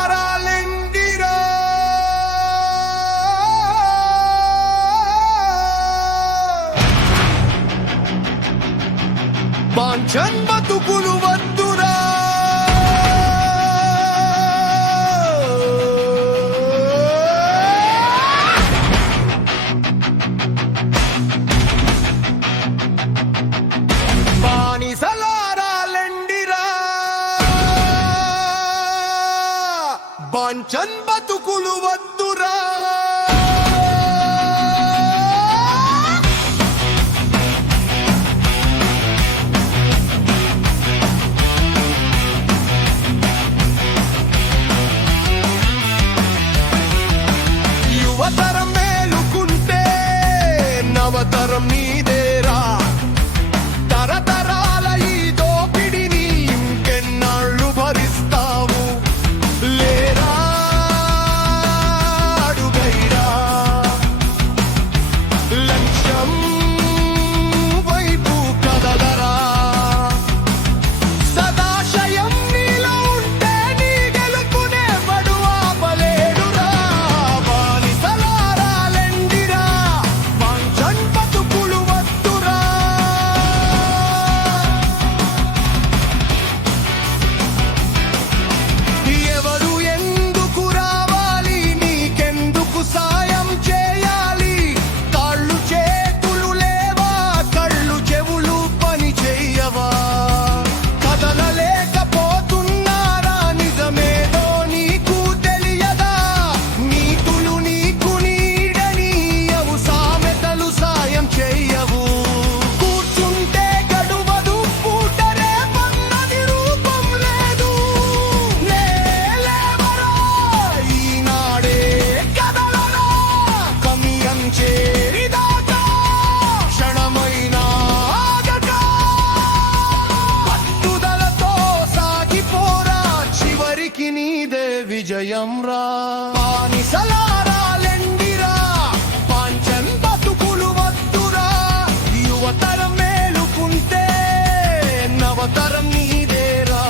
బానిసలారాలెండిరా బాంఛన్ బతుకులు వద్దురా బాంఛన్ బతుకులు వద్దురా యువతరం మేలుకుంటే నవతరం నీదేరా తరతరాల ఈ దోపిడిని ఇంకెన్నాళ్ళు భరిస్తావు లేరా అడుగైరా లక్ష్యం వైపు కదలరా సదాశయం నీలో ఉంటే నీ గెలుపునే పడు ఆపలేడురా బానిసలారాలెండిరా బాంఛన్ బతుకులు వద్దురా ఎవరు ఎందుకు రావాలి నీకెందుకు సాయం చేయాలి కాళ్ళు చేతులు లేవా కళ్ళు చెవులు పని చెయ్యవా కదలలేకపోతున్నారా నిజమేదో నీకు తెలియదా నీతులు నీకు నీడనీయవు సామెతలు సాయం చెయ్యవు కూర్చుంటే గడువదు పూటరే పన్నది రూపం లేదు లేవరా ఈనాడే కదలరా కమియం చేరిదాకా క్షణమైనా ఆగక పట్టుదలతో సాగిపోరా చివరికి నీదే విజయం రా బానిసలారాలెండిరా బాంఛన్ బతుకులు వద్దురా యువతరం మేలుకుంటే నవతరం నీదేరా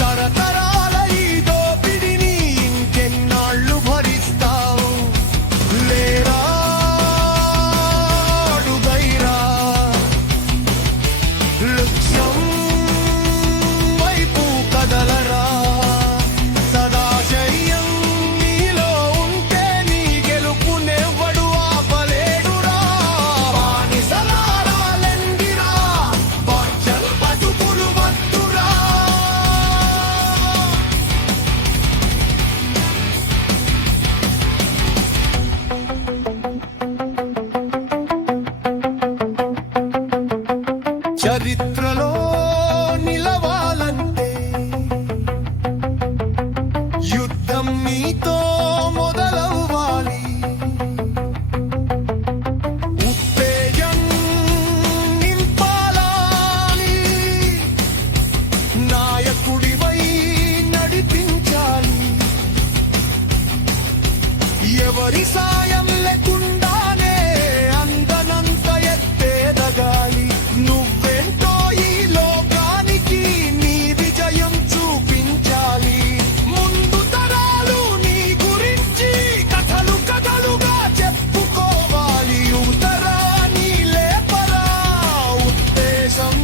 తరతరాల ఈ దోపిడిని ఇంకెన్నాళ్ళు భరిస్తావు లేరా అడుగైరా లక్ష్యం వైపు కదలరా సదాశయం నీలో ఉంటే నీ గెలుపునెవ్వడు ఆపలేడురా బానిసలారాలెండిరా బాంఛన్ బతుకులు వద్దురా చరిత్రలో నిలవాలంటే యుద్ధం నీతో మొదలవ్వాలి ఉత్తేజం నింపాలని నాయకుడివై నడిపించాలి ఎవరి సాయం లేకుండానే అందనంత ఎత్తేదగాలి నువ్వెంటో ఈ లోకానికి నీ విజయం చూపించాలి ముందు తరాలు నీ గురించి కథలు కథలుగా చెప్పుకోవాలి ఉత్తరాన్ని లేపరా ఉత్తేజం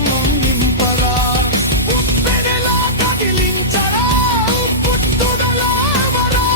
నింపరా ఉప్పెనెలా కదిలించరా పుట్టుదల ఎవరా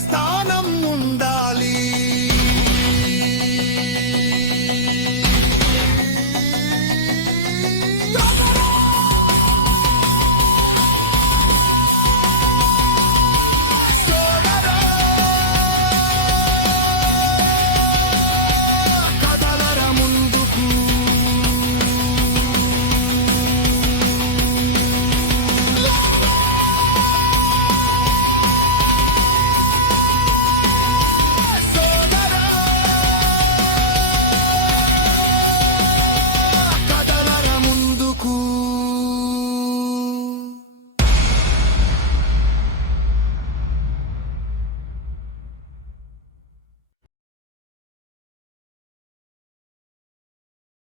స్థానం ఉండాలి.